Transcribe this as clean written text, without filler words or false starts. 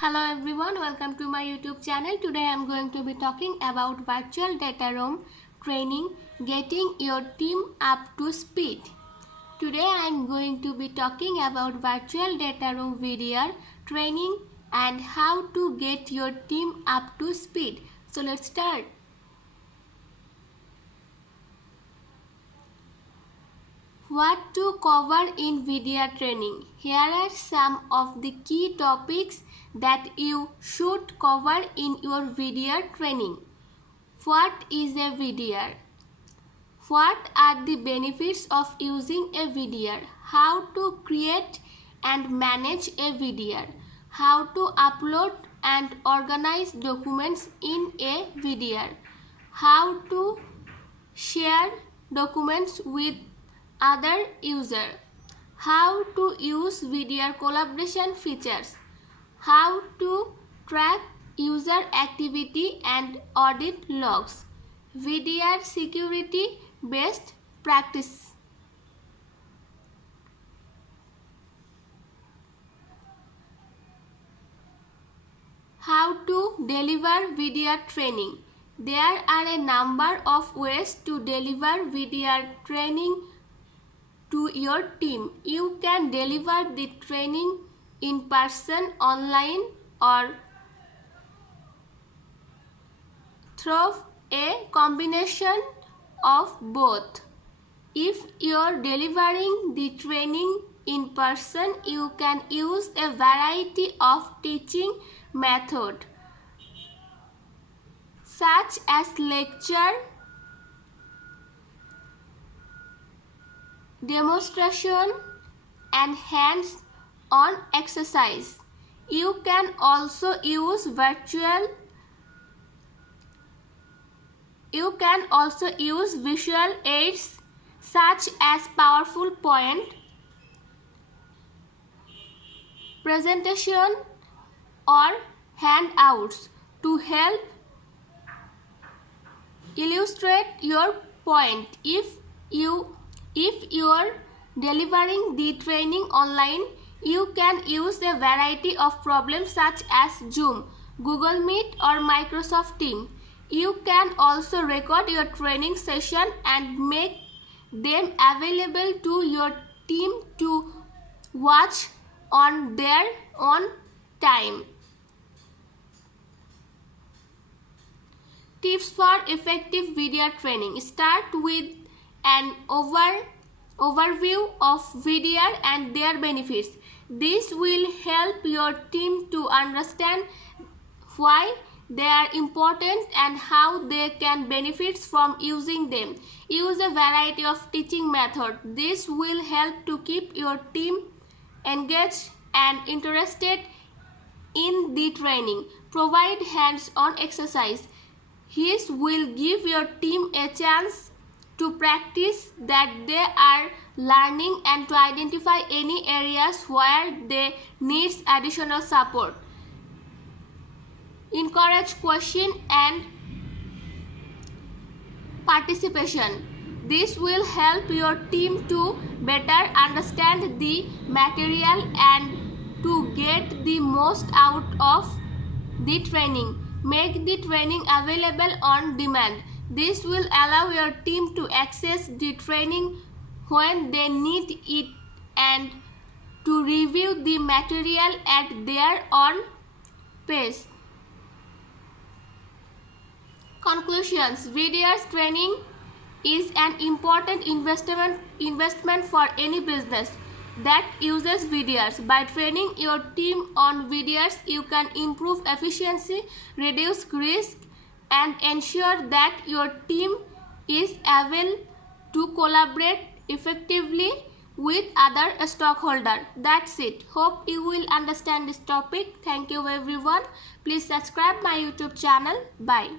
Hello everyone, welcome to my YouTube channel. Today I am going to be talking about virtual data room training, getting your team up to speed. Today I am going to be talking about virtual data room video training and how to get your team up to speed. So let's start. What to cover in video training? Here are some of the key topics that you should cover in your video training. What is a video? What are the benefits of using a video? How to create and manage a video? How to upload and organize documents in a video? How to share documents with other user, how to use video collaboration features, how to track user activity and audit logs, video security best practice. How to deliver video training. There are a number of ways to deliver video training to your team. You can deliver the training in person, online, or through a combination of both. If you are delivering the training in person, you can use a variety of teaching methods such as lecture, demonstration, and hands-on exercise. You can also use visual aids such as PowerPoint, presentation, or handouts to help illustrate your point. If you are delivering the training online, you can use a variety of programs such as Zoom, Google Meet, or Microsoft Teams. You can also record your training session and make them available to your team to watch on their own time. Tips for effective video training. Start with an overview of video and their benefits. This will help your team to understand why they are important and how they can benefit from using them. Use a variety of teaching methods. This will help to keep your team engaged and interested in the training. Provide hands-on exercise. This will give your team a chance to practice that they are learning and to identify any areas where they need additional support. Encourage question and participation. This will help your team to better understand the material and to get the most out of the training. Make the training available on demand. This will allow your team to access the training when they need it and to review the material at their own pace. Conclusions. Video training is an important investment for any business that uses videos. By training your team on videos, you can improve efficiency, reduce risk, and ensure that your team is able to collaborate effectively with other stakeholders. That's it. Hope you will understand this topic. Thank you everyone. Please subscribe my YouTube channel. Bye.